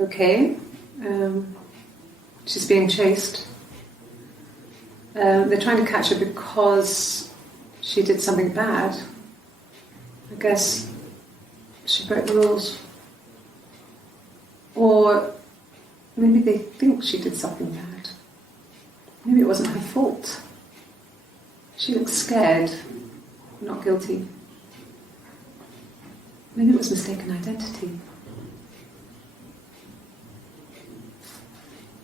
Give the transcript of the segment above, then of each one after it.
okay. She's being chased. They're trying to catch her because she did something bad. I guess she broke the rules. Or maybe they think she did something bad. Maybe it wasn't her fault. She looks scared, not guilty. Maybe it was mistaken identity.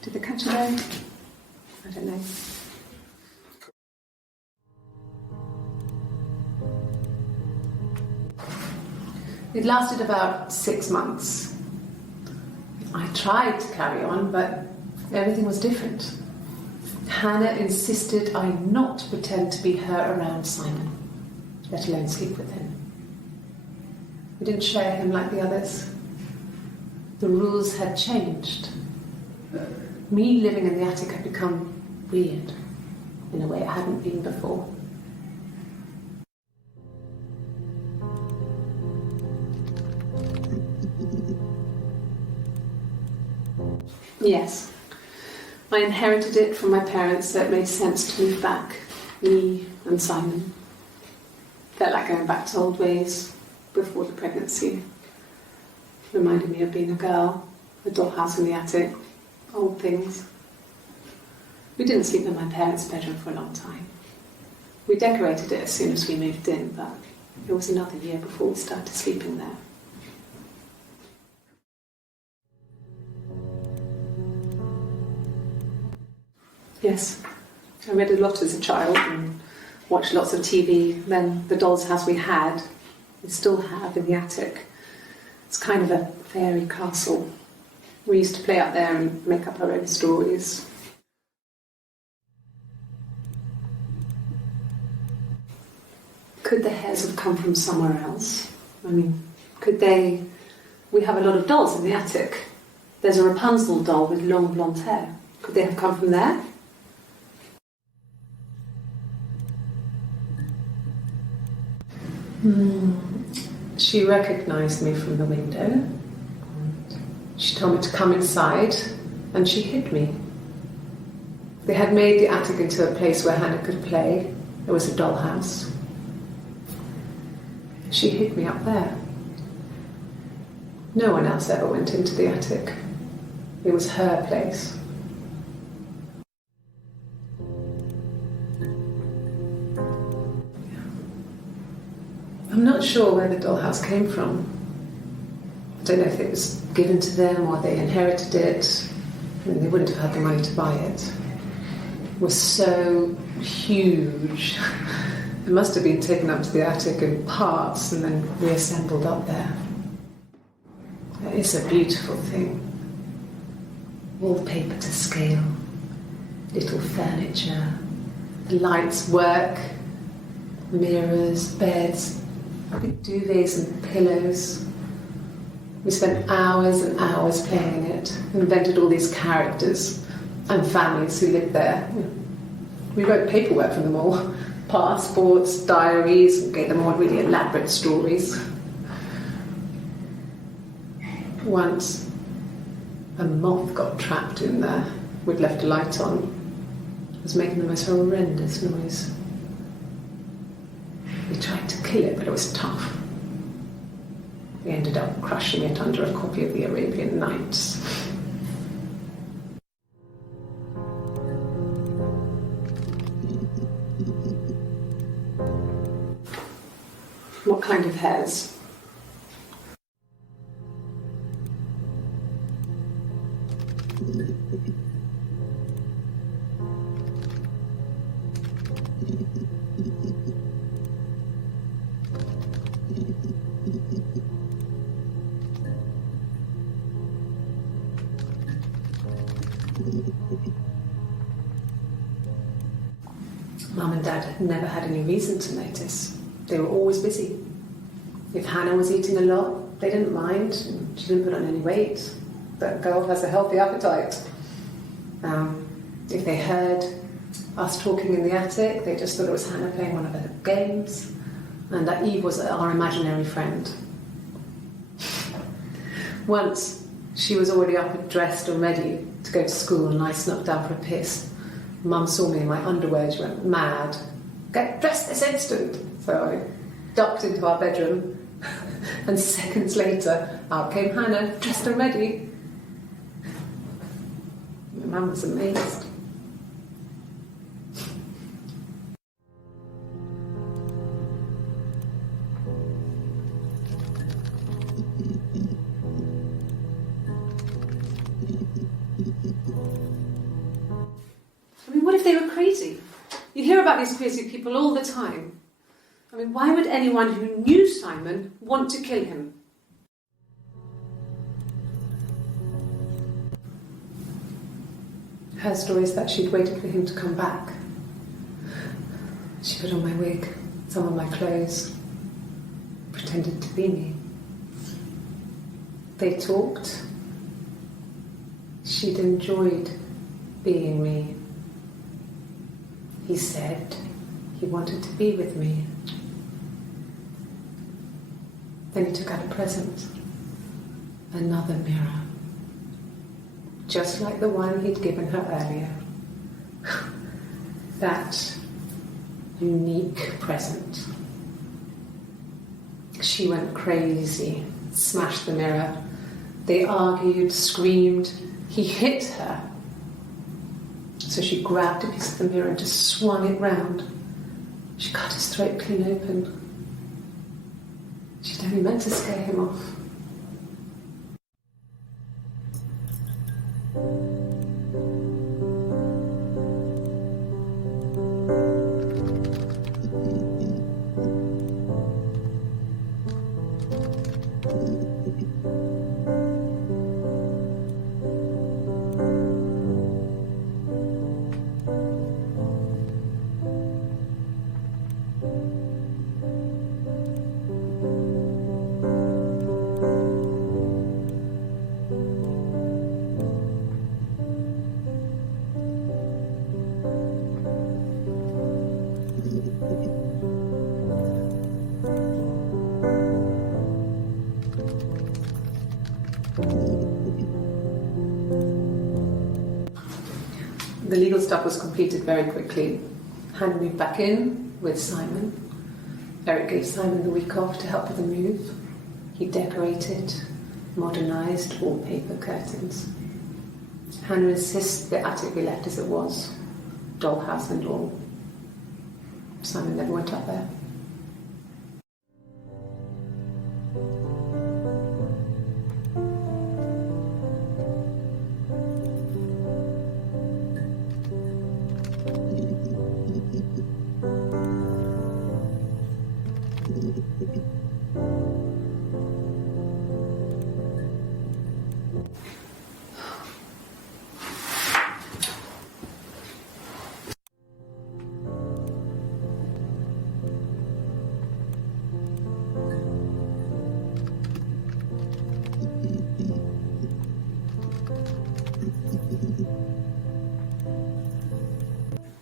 Did they catch her there? I don't know. It lasted about 6 months. I tried to carry on, but everything was different. Hannah insisted I not pretend to be her around Simon, let alone sleep with him. We didn't share him like the others. The rules had changed. Me living in the attic had become weird in a way it hadn't been before. Yes, I inherited it from my parents, so it made sense to move back, me and Simon. Felt like going back to old ways before the pregnancy. Reminded me of being a girl, a dollhouse in the attic, old things. We didn't sleep in my parents' bedroom for a long time. We decorated it as soon as we moved in, but it was another year before we started sleeping there. Yes, I read a lot as a child and watched lots of TV. Then the doll's house we had, we still have in the attic. It's kind of a fairy castle. We used to play up there and make up our own stories. Could the hairs have come from somewhere else? I mean, could they... We have a lot of dolls in the attic. There's a Rapunzel doll with long blonde hair. Could they have come from there? She recognised me from the window. She told me to come inside, and she hid me. They had made the attic into a place where Hannah could play. It was a dollhouse. She hid me up there. No one else ever went into the attic. It was her place. I'm not sure where the dollhouse came from. I don't know if it was given to them or they inherited it. I mean, they wouldn't have had the money to buy it. It was so huge. It must have been taken up to the attic in parts and then reassembled up there. It's a beautiful thing. Wallpaper to scale, little furniture, the lights work, mirrors, beds, big duvets and pillows. We spent hours and hours playing in it, invented all these characters and families who lived there. We wrote paperwork for them all, passports, diaries, and gave them all really elaborate stories. Once, a moth got trapped in there. We'd left a light on. It was making the most horrendous noise. We tried to kill it, but it was tough. We ended up crushing it under a copy of the Arabian Nights. What kind of hairs? Mum and Dad had never had any reason to notice. They were always busy. If Hannah was eating a lot, they didn't mind. She didn't put on any weight. That girl has a healthy appetite. If they heard us talking in the attic, they just thought it was Hannah playing one of her games, and that Eve was our imaginary friend. Once, She was already up and dressed and ready to go to school, and I snuck down for a piss. Mum saw me in my underwear. She went mad. Get dressed this instant! So I ducked into our bedroom, and seconds later, out came Hannah, dressed and ready. My mum was amazed. I mean, what if they were crazy? You hear about these crazy people all the time. I mean, why would anyone who knew Simon want to kill him? Her story is that she'd waited for him to come back. She put on my wig, some of my clothes, pretended to be me. They talked. She'd enjoyed being me. He said he wanted to be with me. Then he took out a present. Another mirror. Just like the one he'd given her earlier. That unique present. She went crazy, smashed the mirror. They argued, screamed. He hit her. So she grabbed a piece of the mirror and just swung it round. She cut his throat clean open. She'd only meant to scare him off. The legal stuff was completed very quickly. Hannah moved back in with Simon. Eric gave Simon the week off to help with the move. He decorated, modernised wallpaper, curtains. Hannah insists the attic be left as it was, dollhouse and all. Simon never went up there.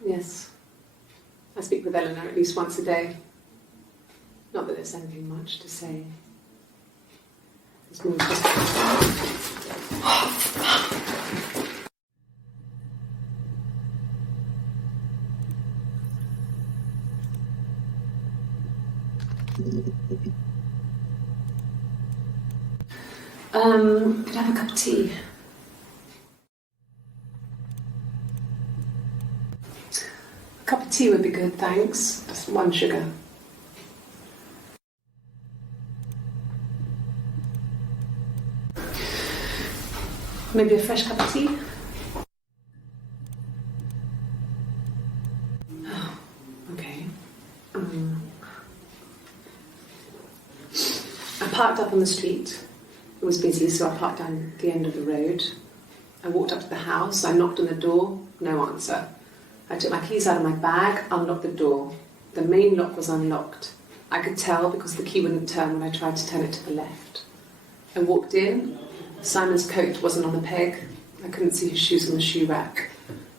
Yes. I speak with Eleanor at least once a day. Not that there's anything much to say. It's more just... could I have a cup of tea? A cup of tea would be good, thanks. Just one sugar. Maybe a fresh cup of tea? Oh, okay. I parked up on the street. It was busy, so I parked down the end of the road. I walked up to the house. I knocked on the door. No answer. I took my keys out of my bag, unlocked the door. The main lock was unlocked. I could tell because the key wouldn't turn when I tried to turn it to the left. I walked in. Simon's coat wasn't on the peg. I couldn't see his shoes on the shoe rack.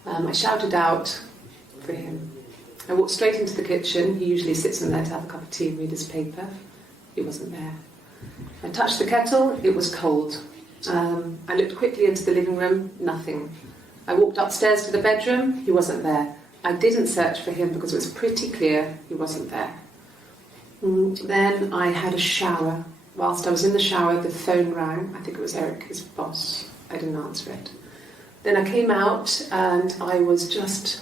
I shouted out for him. I walked straight into the kitchen. He usually sits in there to have a cup of tea and read his paper. He wasn't there. I touched the kettle. It was cold. I looked quickly into the living room, nothing. I walked upstairs to the bedroom, he wasn't there. I didn't search for him because it was pretty clear he wasn't there. Then I had a shower. Whilst I was in the shower, the phone rang. I think it was Eric, his boss. I didn't answer it. Then I came out and I was just...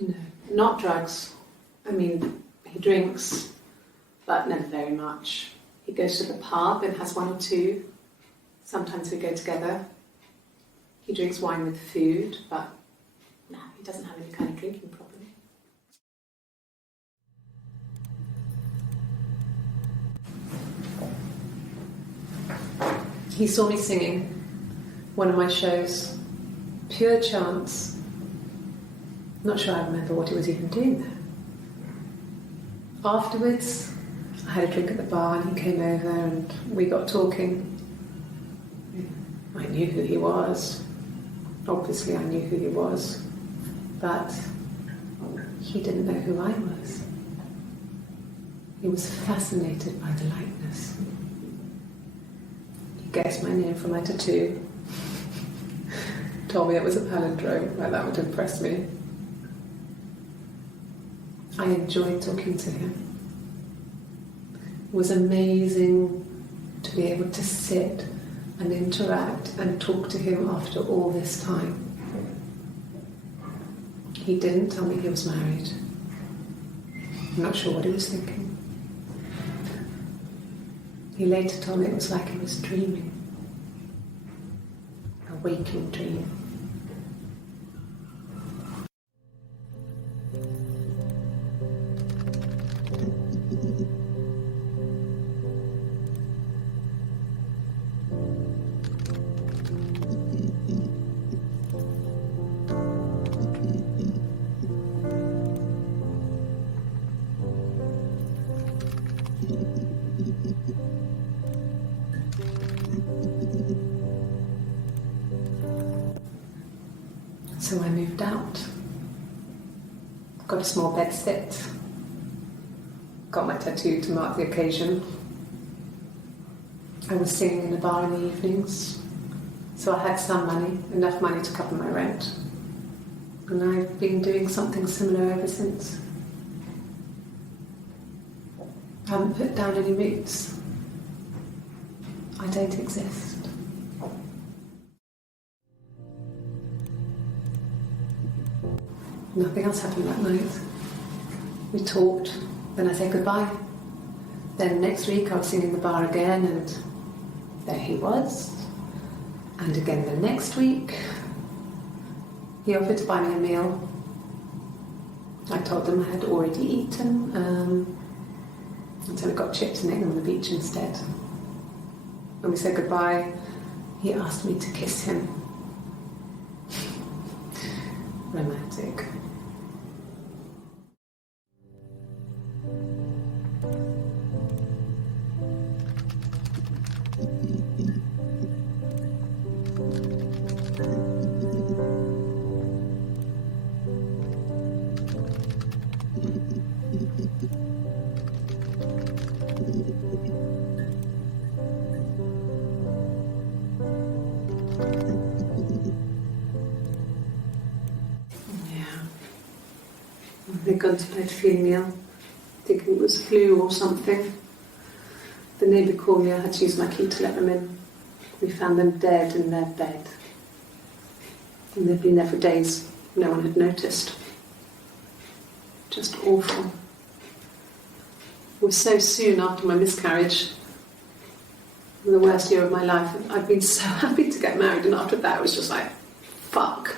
No, not drugs. I mean, he drinks, but never very much. He goes to the pub and has one or two. Sometimes we go together. He drinks wine with food, but no, he doesn't have any kind of drinking problem. He saw me singing one of my shows, pure chance. Not sure I remember what he was even doing there. Afterwards, I had a drink at the bar and he came over and we got talking. I knew who he was. Obviously I knew who he was, but he didn't know who I was. He was fascinated by the likeness. He guessed my name from my tattoo. Told me it was a palindrome, like that would impress me. I enjoyed talking to him. It was amazing to be able to sit and interact and talk to him after all this time. He didn't tell me he was married. I'm not sure what he was thinking. He later told me it was like he was dreaming. A waking dream. So I moved out, got a small bed sit, got my tattoo to mark the occasion. I was singing in a bar in the evenings, so I had some money, enough money to cover my rent. And I've been doing something similar ever since. I haven't put down any roots. I don't exist. Nothing else happened that night. We talked, then I said goodbye. Then next week I was singing in the bar again and there he was. And again the next week, he offered to buy me a meal. I told him I had already eaten, and so we got chips and ate them on the beach instead. When we said goodbye, he asked me to kiss him. Romantic. They'd gone to bed feeling ill, thinking it was flu or something. The neighbour called me, I had to use my key to let them in. We found them dead in their bed. And they'd been there for days, no one had noticed. Just awful. It was so soon after my miscarriage, the worst year of my life. I'd been so happy to get married, and after that it was just like, fuck.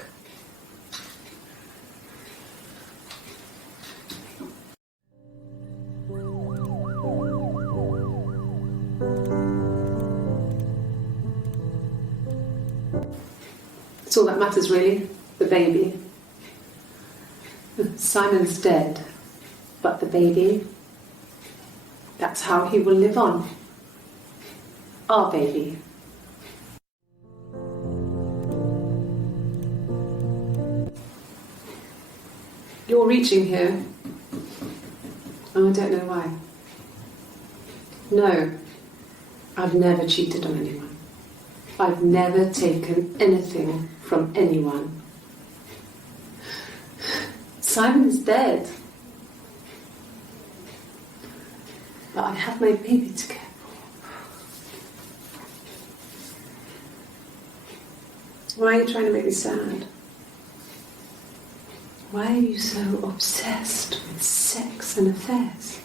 It's all that matters really, the baby. Simon's dead, but the baby, that's how he will live on. Our baby. You're reaching here And I don't know why. No, I've never cheated on anyone. I've never taken anything from anyone. Simon is dead. But I have my baby to care for. Why are you trying to make me sad? Why are you so obsessed with sex and affairs?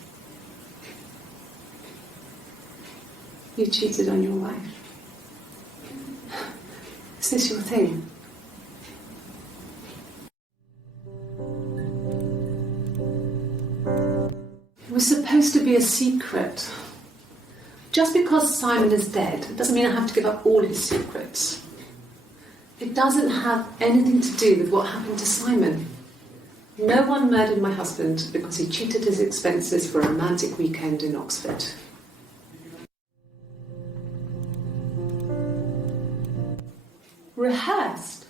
You cheated on your wife. Is this your thing? It was supposed to be a secret. Just because Simon is dead doesn't mean I have to give up all his secrets. It doesn't have anything to do with what happened to Simon. No one murdered my husband because he cheated his expenses for a romantic weekend in Oxford. Rehearsed?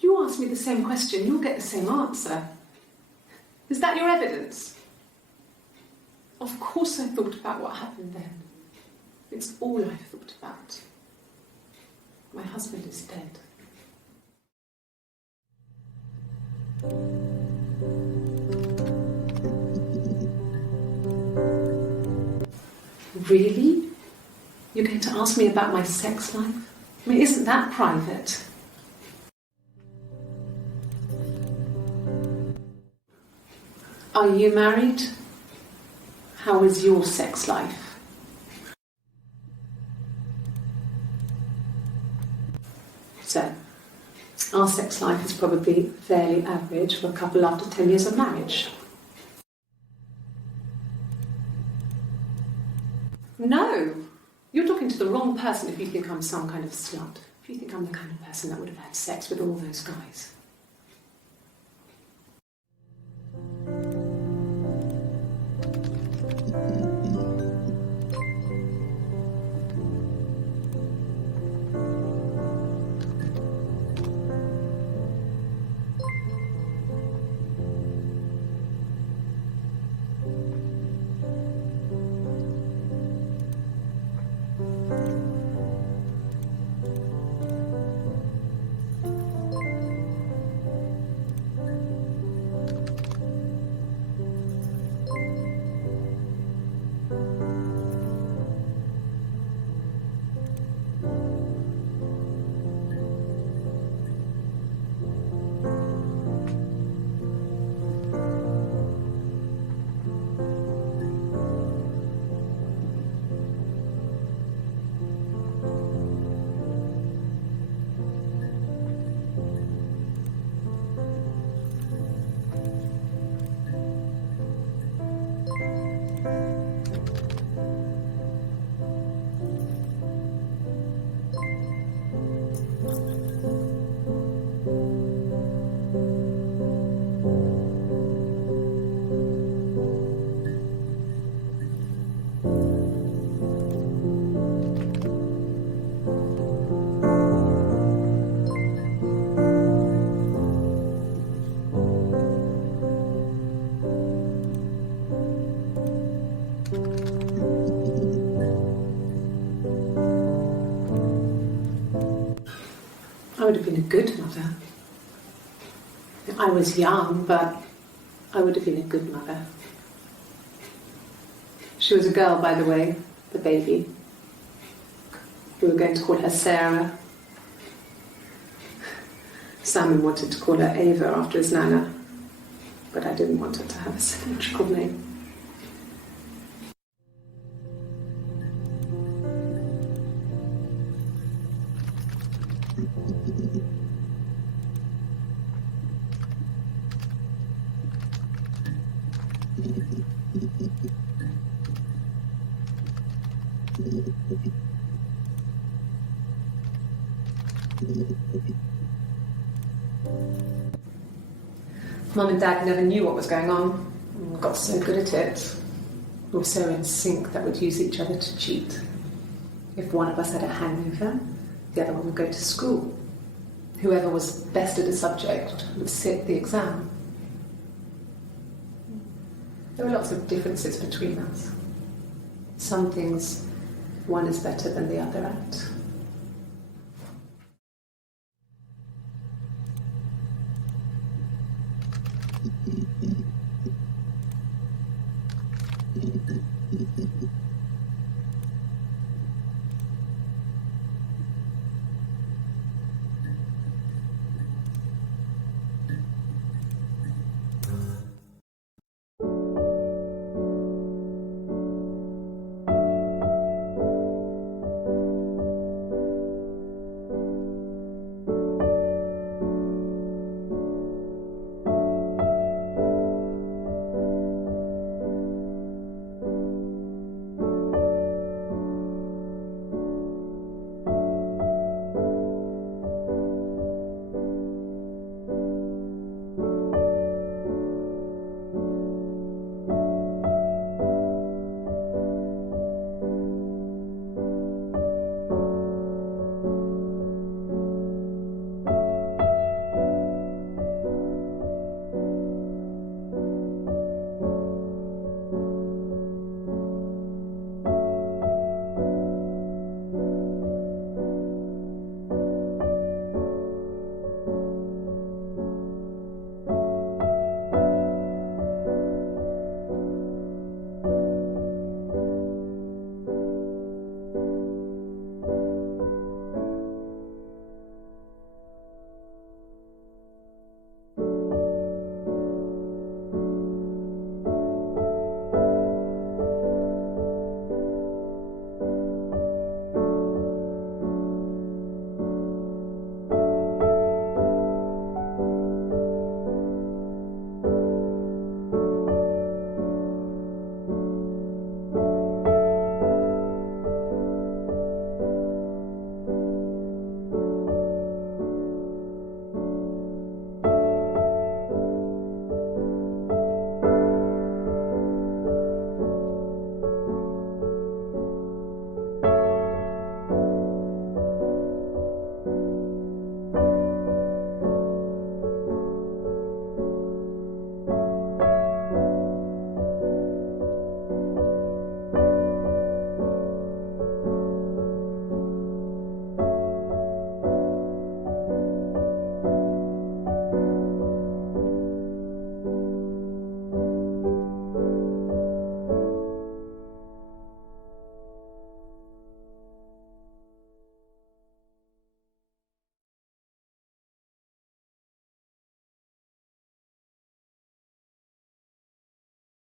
You ask me the same question, you'll get the same answer. Is that your evidence? Of course I thought about what happened then. It's all I thought about. My husband is dead. Really? You're going to ask me about my sex life? I mean, isn't that private? Are you married? How is your sex life? So, our sex life is probably fairly average for a couple after 10 years of marriage. No! You're talking to the wrong person if you think I'm some kind of slut. If you think I'm the kind of person that would have had sex with all those guys. I would have been a good mother. I was young, but I would have been a good mother. She was a girl, by the way, the baby. We were going to call her Sarah. Simon wanted to call her Ava after his nana, but I didn't want her to have a symmetrical name. Mum and Dad never knew what was going on and got so good at it. We were so in sync that we'd use each other to cheat. If one of us had a hangover, the other one would go to school. Whoever was best at a subject would sit the exam. There are lots of differences between us. Some things one is better than the other at.